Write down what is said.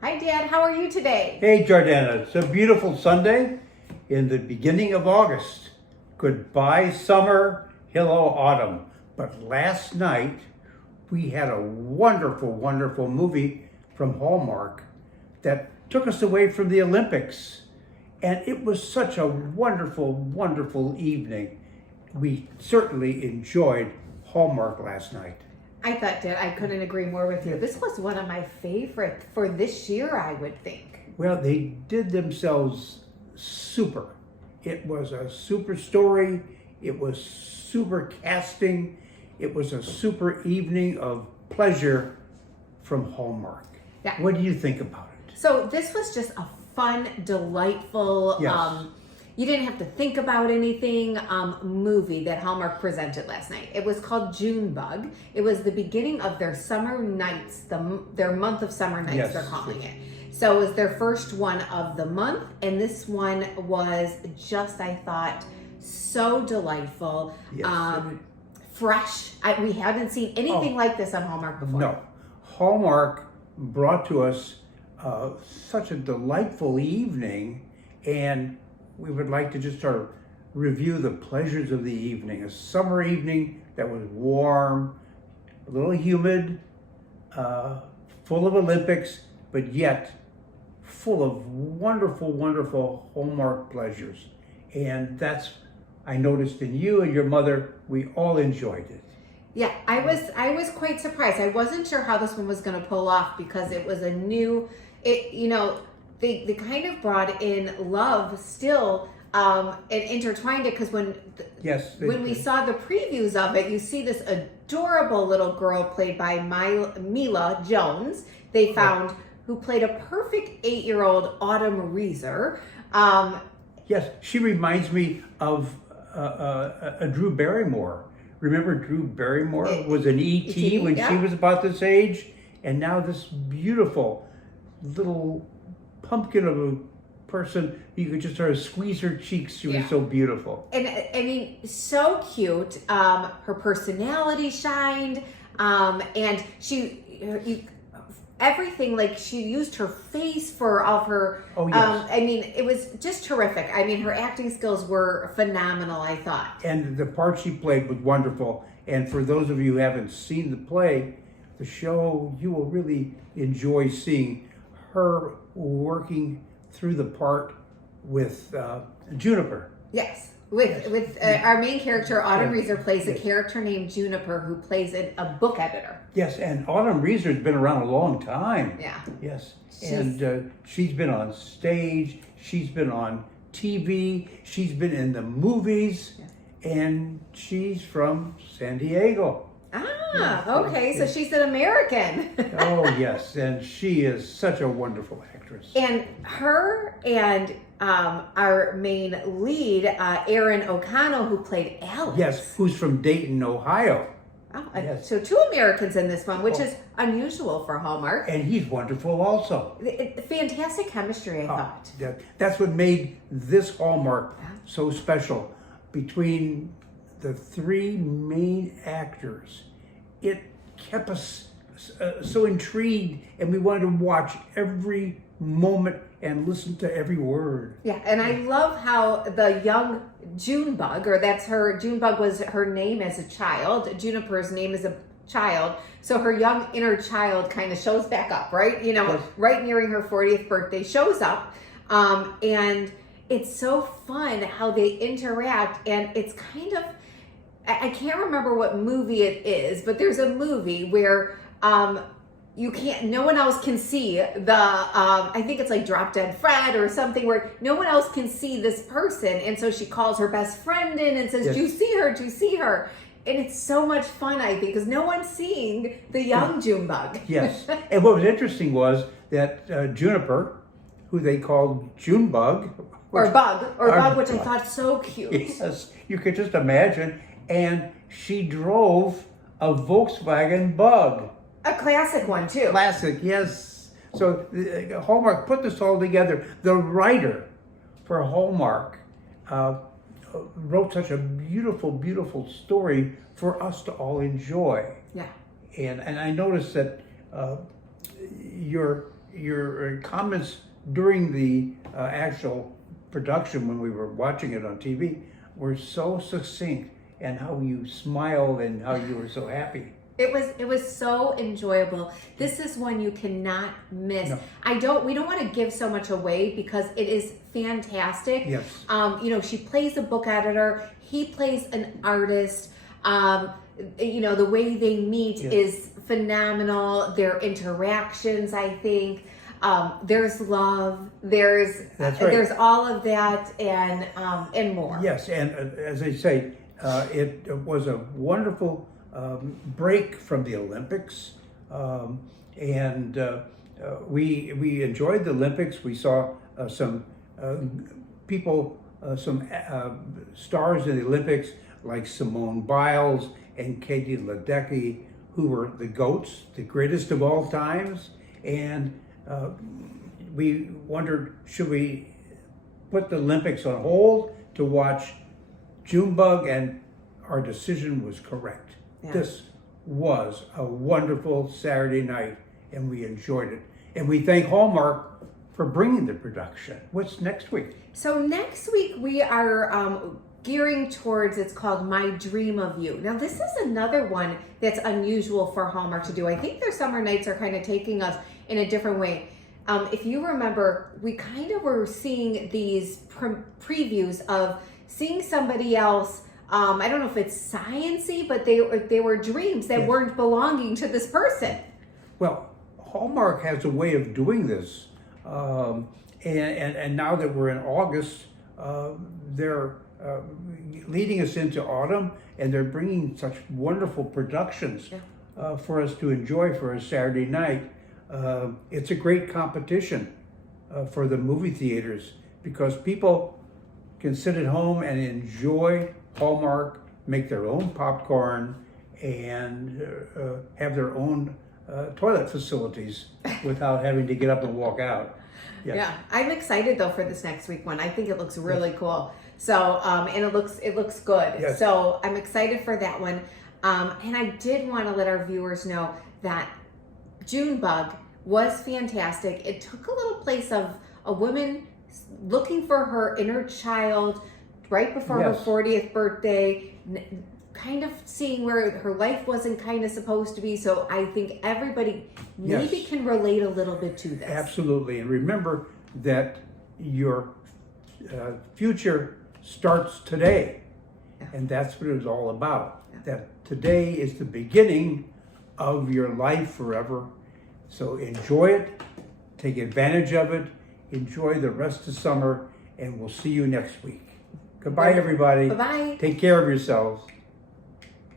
Hi, Dad. How are you today? Hey, Jordana. It's a beautiful Sunday in the beginning of August. Goodbye, summer. Hello, autumn. But last night, we had a wonderful, wonderful movie from Hallmark that took us away from the Olympics. And it was such a wonderful, wonderful evening. We certainly enjoyed Hallmark last night. I thought, Dad, I couldn't agree more with you. This was one of my favorite for this year, I would think. Well, they did themselves super. It was a super story. It was super casting. It was a super evening of pleasure from Hallmark. Yeah. What do you think about it? So this was just a fun, delightful, Yes. you didn't have to think about anything movie that Hallmark presented last night. It was called Junebug. It was the beginning of their summer nights, their month of summer nights, Yes. they're calling it. So it was their first one of the month, and this one was just, I thought, so delightful, Yes. fresh. We haven't seen anything like this on Hallmark before. No. Hallmark brought to us such a delightful evening, and we would like to just sort of review the pleasures of the evening. A summer evening that was warm, a little humid, full of Olympics, but yet full of wonderful, wonderful Hallmark pleasures. And that's, I noticed in you and your mother, we all enjoyed it. Yeah, I was quite surprised. I wasn't sure how this one was going to pull off because it was a new, they kind of brought in love still and intertwined it because when we saw the previews of it, you see this adorable little girl played by Mila Jones. They found who played a perfect 8-year-old Autumn Reeser. Yes, she reminds me of a Drew Barrymore. Remember Drew Barrymore was an E.T. when she was about this age? And now this beautiful little pumpkin of a person, you could just sort of squeeze her cheeks. She was so beautiful. And I mean, so cute. Her personality shined. And everything, like she used her face for all of her. Oh, yes. I mean, it was just terrific. I mean, her acting skills were phenomenal, I thought. And the part she played was wonderful. And for those of you who haven't seen the play, the show, you will really enjoy seeing her working through the part with Juniper. Yes. With our main character, Autumn Reeser, plays a character named Juniper who plays a book editor. Yes, and Autumn Reeser's been around a long time. Yeah. Yes, and she's been on stage, she's been on TV, she's been in the movies, and she's from San Diego. Okay, so she's an American. Oh, yes, and she is such a wonderful actress. And her and our main lead, Aon Okano, who played Alex. Yes, who's from Dayton, Ohio. Oh, Yes. So 2 Americans in this one, which is unusual for Hallmark. And he's wonderful also. Fantastic chemistry, I thought. That's what made this Hallmark so special. Between the 3 main actors, it kept us so intrigued, and we wanted to watch every moment and listen to every word. Yeah, and I love how the young Junebug, Junebug was her name as a child. Juniper's name as a child. So her young inner child kind of shows back up, right? Right nearing her 40th birthday, shows up. And it's so fun how they interact, and it's kind of, I can't remember what movie it is, but there's a movie where no one else can see I think it's like Drop Dead Fred or something, where no one else can see this person. And so she calls her best friend in and says, Do you see her? Do you see her? And it's so much fun, I think, because no one's seeing the young Junebug. Yes. And what was interesting was that Juniper, who they called Junebug. Or Bug, which I thought so cute. Yes, you could just imagine. And she drove a Volkswagen Bug. A classic one, too. Classic, yes. So Hallmark put this all together. The writer for Hallmark wrote such a beautiful, beautiful story for us to all enjoy. Yeah. And I noticed that your your comments during the actual production when we were watching it on TV were so succinct, and how you smiled and how you were so happy. It was so enjoyable. This is one you cannot miss. No. We don't want to give so much away because it is fantastic. Yes. You know, she plays a book editor, he plays an artist. You know, the way they meet is phenomenal. Their interactions, I think. There's love. There's That's right. There's all of that and more. Yes, and as I say, it was a wonderful break from the Olympics, and we enjoyed the Olympics. We saw some people, some stars in the Olympics like Simone Biles and Katie Ledecky, who were the GOATs, the greatest of all times, and we wondered, should we put the Olympics on hold to watch Junebug, and our decision was correct. Yeah. This was a wonderful Saturday night, and we enjoyed it. And we thank Hallmark for bringing the production. What's next week? So next week we are gearing towards, it's called My Dream of You. Now this is another one that's unusual for Hallmark to do. I think their summer nights are kind of taking us in a different way. If you remember, we kind of were seeing these previews of seeing somebody else. I don't know if it's science-y, but they were dreams that weren't belonging to this person. Well, Hallmark has a way of doing this, and now that we're in August, they're leading us into autumn, and they're bringing such wonderful productions for us to enjoy for a Saturday night. It's a great competition for the movie theaters because people can sit at home and enjoy Hallmark, make their own popcorn, and have their own toilet facilities without having to get up and walk out. Yes. Yeah, I'm excited though for this next week one. I think it looks really cool. So, and it looks good. Yes. So I'm excited for that one. And I did want to let our viewers know that Junebug was fantastic. It took a little place of a woman looking for her inner child right before her 40th birthday, kind of seeing where her life wasn't kind of supposed to be. So I think everybody maybe can relate a little bit to this. Absolutely. And remember that your future starts today. And that's what it's all about. That today is the beginning of your life forever. So enjoy it, take advantage of it, enjoy the rest of summer, and we'll see you next week. Goodbye, everybody. Bye-bye. Take care of yourselves.